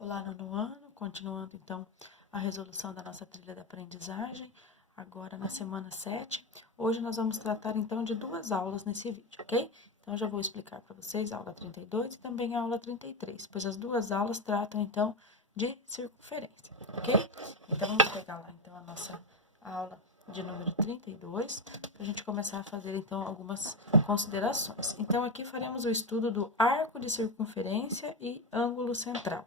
Olá, nono ano, continuando então a resolução da nossa trilha da aprendizagem, agora na semana 7. Hoje nós vamos tratar então de duas aulas nesse vídeo, ok? Então já vou explicar para vocês a aula 32 e também a aula 33, pois as duas aulas tratam então de circunferência, ok? Então vamos pegar lá então a nossa aula de número 32, para a gente começar a fazer então algumas considerações. Então aqui faremos o estudo do arco de circunferência e ângulo central.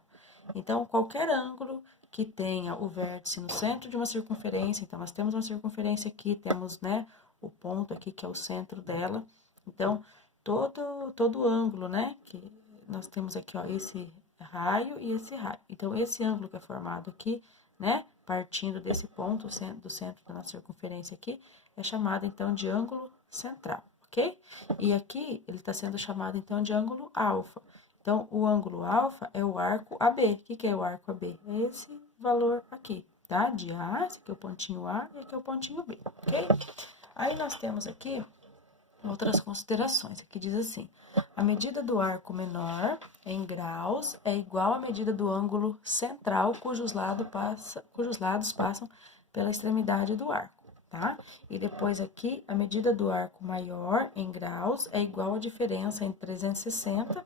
Então, qualquer ângulo que tenha o vértice no centro de uma circunferência, então, nós temos uma circunferência aqui, temos, né, o ponto aqui que é o centro dela. Então, todo ângulo, né, que nós temos aqui, ó, esse raio e esse raio. Então, esse ângulo que é formado aqui, né, partindo desse ponto, do centro da nossa circunferência aqui, é chamado, então, de ângulo central, ok? E aqui, ele está sendo chamado, então, de ângulo alfa. Então, o ângulo alfa é o arco AB. O que é o arco AB? É esse valor aqui, tá? De A, esse aqui é o pontinho A e aqui é o pontinho B, ok? Aí, nós temos aqui outras considerações. Aqui diz assim, a medida do arco menor em graus é igual à medida do ângulo central, cujos lados passam pela extremidade do arco, tá? E depois aqui, a medida do arco maior em graus é igual à diferença entre 360,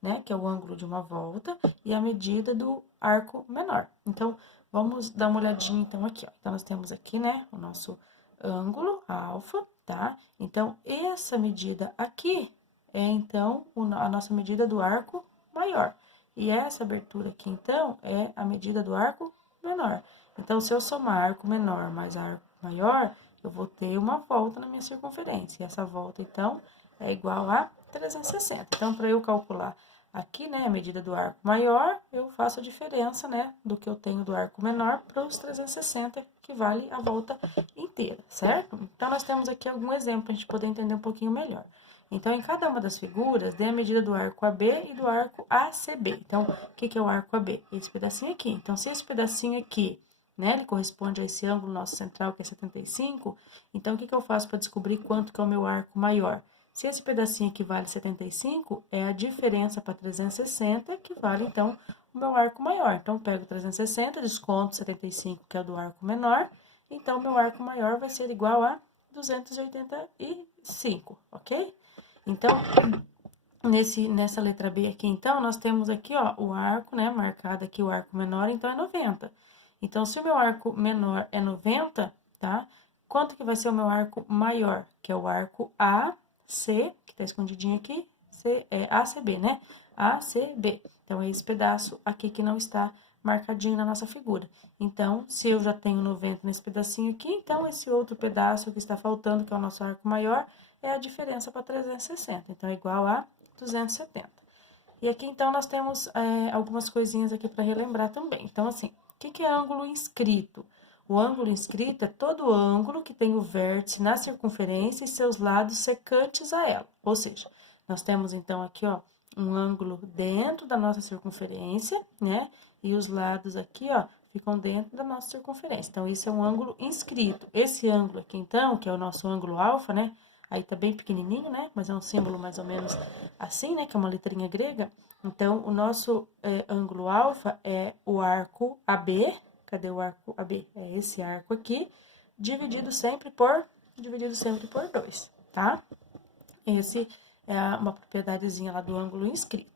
né, que é o ângulo de uma volta, e a medida do arco menor. Então, vamos dar uma olhadinha, então, aqui, ó. Então, nós temos aqui, né, o nosso ângulo, alfa, tá? Então, essa medida aqui é, então, a nossa medida do arco maior. E essa abertura aqui, então, é a medida do arco menor. Então, se eu somar arco menor mais arco maior, eu vou ter uma volta na minha circunferência. E essa volta, então, é igual a 360. Então, para eu calcular aqui, né, a medida do arco maior, eu faço a diferença, né, do que eu tenho do arco menor para os 360, que vale a volta inteira, certo? Então, nós temos aqui algum exemplo para a gente poder entender um pouquinho melhor. Então, em cada uma das figuras, dê a medida do arco AB e do arco ACB. Então, o que é o arco AB? Esse pedacinho aqui. Então, se esse pedacinho aqui, né, ele corresponde a esse ângulo nosso central, que é 75, então, o que eu faço para descobrir quanto que é o meu arco maior? Se esse pedacinho aqui vale 75, é a diferença para 360, que vale, então, o meu arco maior. Então, eu pego 360, desconto 75, que é o do arco menor, então, meu arco maior vai ser igual a 285, ok? Então, nessa letra B aqui, então, nós temos aqui, ó, o arco, né, marcado aqui o arco menor, então, é 90. Então, se o meu arco menor é 90, tá? Quanto que vai ser o meu arco maior? Que é o arco AC, que tá escondidinho aqui, ACB, né? ACB. Então, é esse pedaço aqui que não está marcadinho na nossa figura. Então, se eu já tenho 90 nesse pedacinho aqui, então, esse outro pedaço que está faltando, que é o nosso arco maior, é a diferença para 360. Então, é igual a 270. E aqui, então, nós temos algumas coisinhas aqui para relembrar também. Então, assim, o que é ângulo inscrito? O ângulo inscrito é todo ângulo que tem o vértice na circunferência e seus lados secantes a ela. Ou seja, nós temos, então, aqui, ó, um ângulo dentro da nossa circunferência, né? E os lados aqui, ó, ficam dentro da nossa circunferência. Então, isso é um ângulo inscrito. Esse ângulo aqui, então, que é o nosso ângulo alfa, né? Aí tá bem pequenininho, né? Mas é um símbolo mais ou menos assim, né? Que é uma letrinha grega. Então, o nosso ângulo alfa é o arco AB. Cadê o arco AB? É esse arco aqui, dividido sempre por 2, tá? Esse é uma propriedadezinha lá do ângulo inscrito.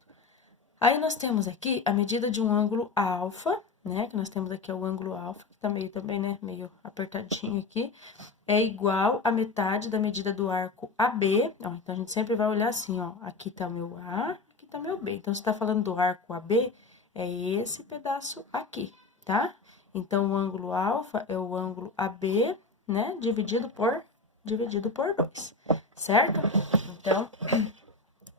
Aí, nós temos aqui a medida de um ângulo alfa, né? Que nós temos aqui o ângulo alfa, que tá meio também, né? Meio apertadinho aqui. É igual à metade da medida do arco AB. Ó, então, a gente sempre vai olhar assim, ó. Aqui tá o meu A, aqui tá o meu B. Então, se tá falando do arco AB, é esse pedaço aqui, tá? Então, o ângulo alfa é o ângulo AB, né? Dividido por 2, certo? Então,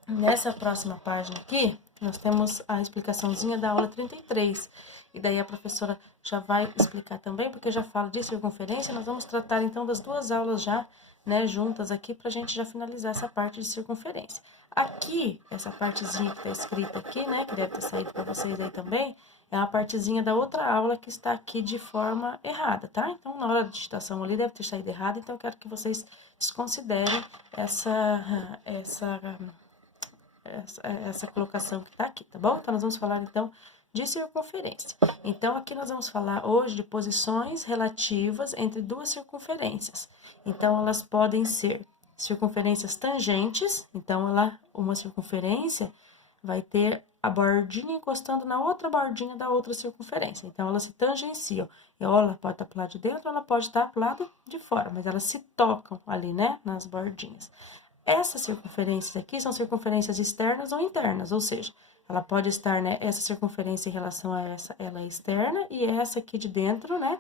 nessa próxima página aqui, nós temos a explicaçãozinha da aula 33. E daí a professora já vai explicar também, porque já fala de circunferência. Nós vamos tratar, então, das duas aulas já, né, juntas aqui, pra gente já finalizar essa parte de circunferência. Aqui, essa partezinha que tá escrita aqui, né, que deve ter saído pra vocês aí também, é uma partezinha da outra aula que está aqui de forma errada, tá? Então, na hora da digitação ali, deve ter saído errado, então eu quero que vocês desconsiderem essa colocação que tá aqui, tá bom? Então, nós vamos falar, então, de circunferência. Então, aqui nós vamos falar hoje de posições relativas entre duas circunferências. Então, elas podem ser circunferências tangentes, então, uma circunferência vai ter a bordinha encostando na outra bordinha da outra circunferência. Então, elas se tangenciam. E ou ela pode estar pro lado de dentro, ou ela pode estar pro lado de fora, mas elas se tocam ali, né, nas bordinhas. Essas circunferências aqui são circunferências externas ou internas, ou seja, ela pode estar, né, essa circunferência em relação a essa, ela é externa, e essa aqui de dentro, né,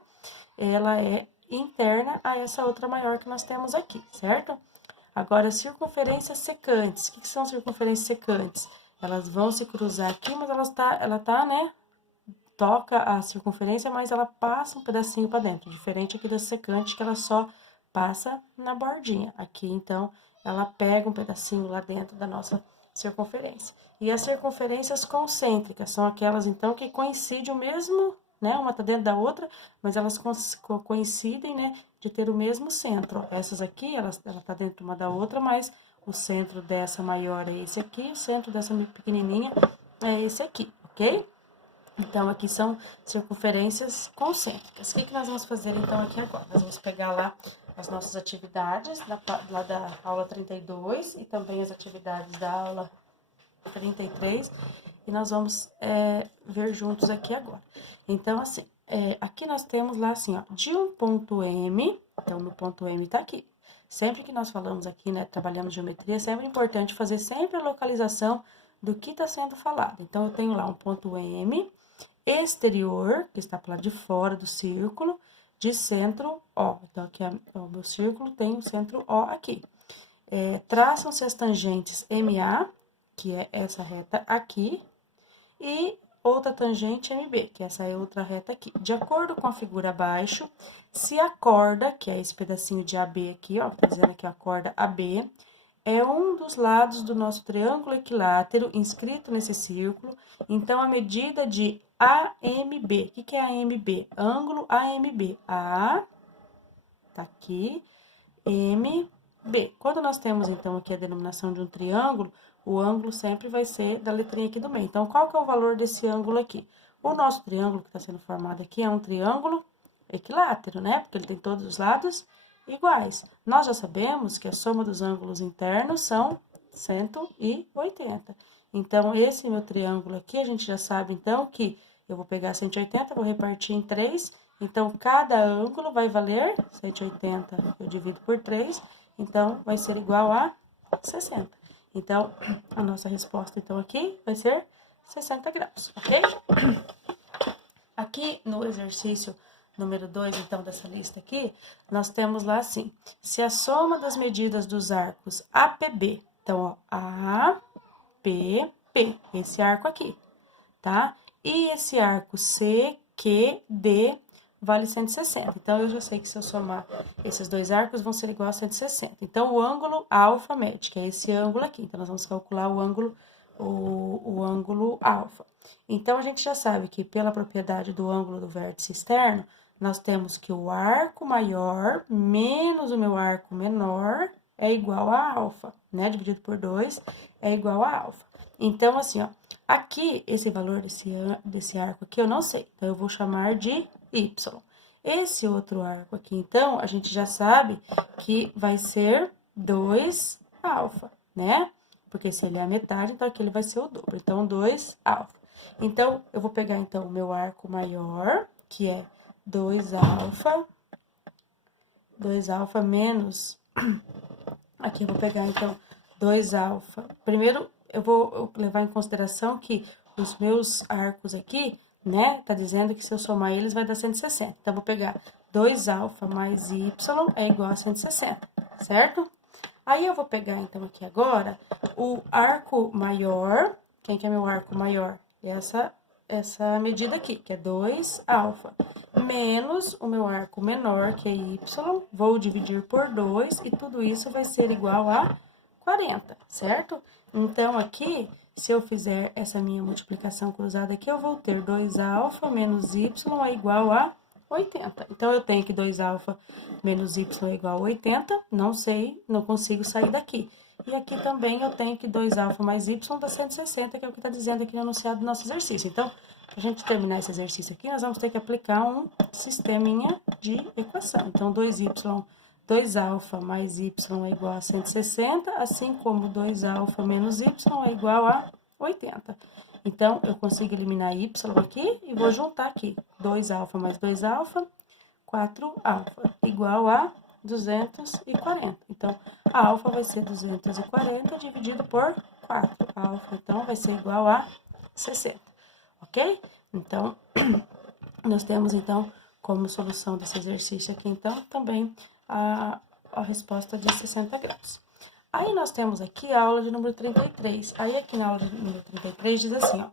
ela é interna a essa outra maior que nós temos aqui, certo? Agora, circunferências secantes. O que são circunferências secantes? Elas vão se cruzar aqui, mas ela tá, né, toca a circunferência, mas ela passa um pedacinho para dentro, diferente aqui da secante, que ela só passa na bordinha. Aqui, então, ela pega um pedacinho lá dentro da nossa circunferência. E as circunferências concêntricas são aquelas, então, que coincidem o mesmo, né, uma tá dentro da outra, mas elas coincidem, né, de ter o mesmo centro. Essas aqui, ela tá dentro uma da outra, mas o centro dessa maior é esse aqui, o centro dessa pequenininha é esse aqui, ok? Então, aqui são circunferências concêntricas. O que nós vamos fazer, então, aqui agora? Nós vamos pegar lá as nossas atividades, lá da aula 32, e também as atividades da aula 33, e nós vamos ver juntos aqui agora. Então, assim, aqui nós temos lá, assim, ó, de um ponto M, então, meu ponto M tá aqui. Sempre que nós falamos aqui, né, trabalhamos geometria, é sempre importante fazer sempre a localização do que está sendo falado. Então, eu tenho lá um ponto M exterior, que está para lá de fora do círculo, de centro O. Então, aqui o meu círculo tem o centro O aqui. Traçam-se as tangentes MA, que é essa reta aqui, e outra tangente MB, que essa é outra reta aqui. De acordo com a figura abaixo, se a corda, que é esse pedacinho de AB aqui, ó, que tá dizendo aqui a corda AB, é um dos lados do nosso triângulo equilátero inscrito nesse círculo, então a medida de AMB, o que é AMB? Ângulo AMB, A, tá aqui, MB. Quando nós temos, então, aqui a denominação de um triângulo, o ângulo sempre vai ser da letrinha aqui do meio. Então, qual que é o valor desse ângulo aqui? O nosso triângulo que está sendo formado aqui é um triângulo equilátero, né? Porque ele tem todos os lados iguais. Nós já sabemos que a soma dos ângulos internos são 180. Então, esse meu triângulo aqui, a gente já sabe, então, que eu vou pegar 180, vou repartir em 3. Então, cada ângulo vai valer 180, eu divido por 3, então, vai ser igual a 60. Então, a nossa resposta, então, aqui vai ser 60 graus, ok? Aqui no exercício número 2, então, dessa lista aqui, nós temos lá assim, se a soma das medidas dos arcos APB, então, ó, APP, esse arco aqui, tá? E esse arco CQD vale 160. Então, eu já sei que se eu somar esses dois arcos, vão ser igual a 160. Então, o ângulo alfa mede, que é esse ângulo aqui. Então, nós vamos calcular o ângulo alfa. Então, a gente já sabe que pela propriedade do ângulo do vértice externo, nós temos que o arco maior menos o meu arco menor é igual a alfa, né? Dividido por 2 é igual a alfa. Então, assim, ó, aqui, esse valor desse arco aqui, eu não sei. Então, eu vou chamar de Y. Esse outro arco aqui, então, a gente já sabe que vai ser 2 alfa, né? Porque se ele é a metade, então aqui ele vai ser o dobro. Então, 2 alfa. Então, eu vou pegar, então, o meu arco maior, que é 2 alfa menos... Aqui eu vou pegar, então, 2 alfa. Primeiro, eu vou levar em consideração que os meus arcos aqui, né, tá dizendo que se eu somar eles vai dar 160. Então, eu vou pegar 2 alfa mais y é igual a 160, certo? Aí, eu vou pegar, então, aqui agora, o arco maior. Quem que é meu arco maior? Essa medida aqui, que é 2 alfa, menos o meu arco menor, que é y, vou dividir por 2, e tudo isso vai ser igual a 40, certo? Então, aqui, se eu fizer essa minha multiplicação cruzada aqui, eu vou ter 2 alfa menos y é igual a 80. Então, eu tenho que 2 alfa menos y é igual a 80, não sei, não consigo sair daqui. E aqui também eu tenho que 2 alfa mais y dá 160, que é o que está dizendo aqui no enunciado do nosso exercício. Então, Pra gente terminar esse exercício aqui, nós vamos ter que aplicar um sisteminha de equação. Então, 2α mais y é igual a 160, assim como 2α menos y é igual a 80. Então, eu consigo eliminar y aqui e vou juntar aqui. 2α mais 2α, 4α, igual a 240. Então, a alfa vai ser 240 dividido por 4. A alfa, então, vai ser igual a 60, ok? Então, nós temos, então, como solução desse exercício aqui, então, também a resposta de 60 graus. Aí, nós temos aqui a aula de número 33. Aí, aqui na aula de número 33, diz assim, ó.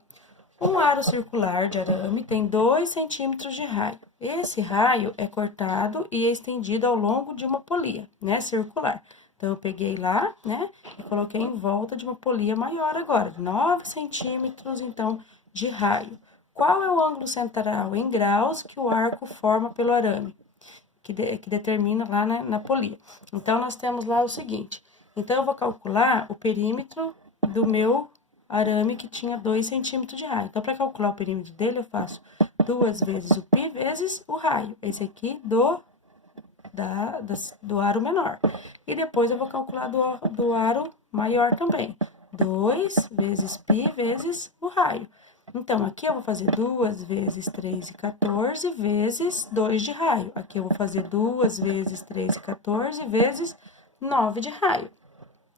Um aro circular de arame tem 2 centímetros de raio. Esse raio é cortado e é estendido ao longo de uma polia, né, circular. Então, eu peguei lá, né, e coloquei em volta de uma polia maior agora, de 9 centímetros, então, de raio. Qual é o ângulo central em graus que o arco forma pelo arame? Que determina lá na polia. Então, nós temos lá o seguinte. Então, eu vou calcular o perímetro do meu arame que tinha 2 centímetros de raio. Então, para calcular o perímetro dele, eu faço 2 vezes o π vezes o raio. Esse aqui do aro menor. E depois eu vou calcular do aro maior também. 2 vezes π vezes o raio. Então, aqui eu vou fazer 2 vezes 3,14 vezes 2 de raio. Aqui eu vou fazer 2 vezes 3,14 vezes 9 de raio.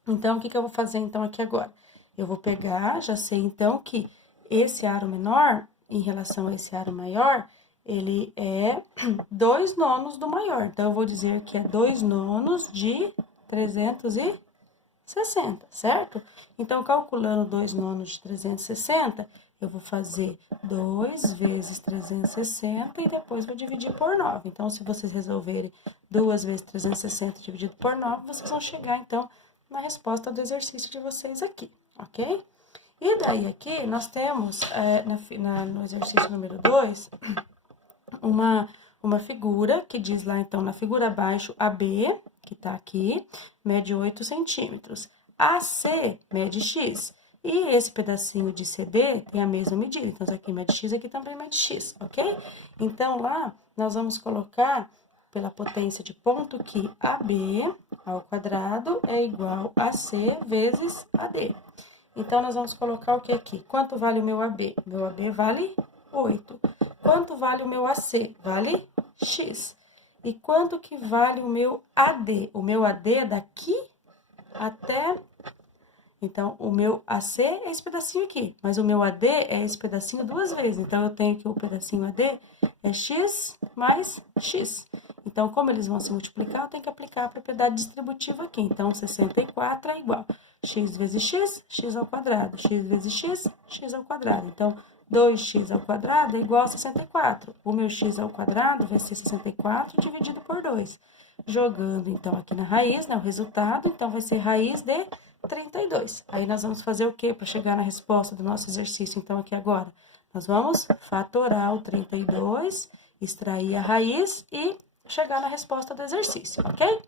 Então, o que eu vou fazer, então, aqui agora? Eu vou pegar, já sei, então, que esse aro menor, em relação a esse aro maior, ele é 2 nonos do maior. Então, eu vou dizer que é 2 nonos de 360, certo? Então, calculando 2 nonos de 360, eu vou fazer 2 vezes 360 e depois vou dividir por 9. Então, se vocês resolverem 2 vezes 360 dividido por 9, vocês vão chegar, então, na resposta do exercício de vocês aqui, ok? E daí aqui, nós temos, no exercício número 2, uma figura que diz lá, então, na figura abaixo, AB, que tá aqui, mede 8 centímetros. AC mede X. E esse pedacinho de CD tem a mesma medida. Então, isso aqui mede X, aqui também mede X, ok? Então, lá, nós vamos colocar pela potência de ponto que AB ao quadrado é igual a C vezes AD. Então, nós vamos colocar o que aqui? Quanto vale o meu AB? Meu AB vale 8. Quanto vale o meu AC? Vale X. E quanto que vale o meu AD? O meu AD é daqui até... Então, o meu AC é esse pedacinho aqui, mas o meu AD é esse pedacinho 2 vezes. Então, eu tenho que o pedacinho AD é X mais X. Então, como eles vão se multiplicar, eu tenho que aplicar a propriedade distributiva aqui. Então, 64 é igual a X vezes X, X ao quadrado. X vezes X, X ao quadrado. Então, 2x ao quadrado é igual a 64. O meu x ao quadrado vai ser 64 dividido por 2. Jogando, então, aqui na raiz, né, o resultado, então, vai ser raiz de 32. Aí, nós vamos fazer o quê para chegar na resposta do nosso exercício, então, aqui agora? Nós vamos fatorar o 32, extrair a raiz e chegar na resposta do exercício, ok?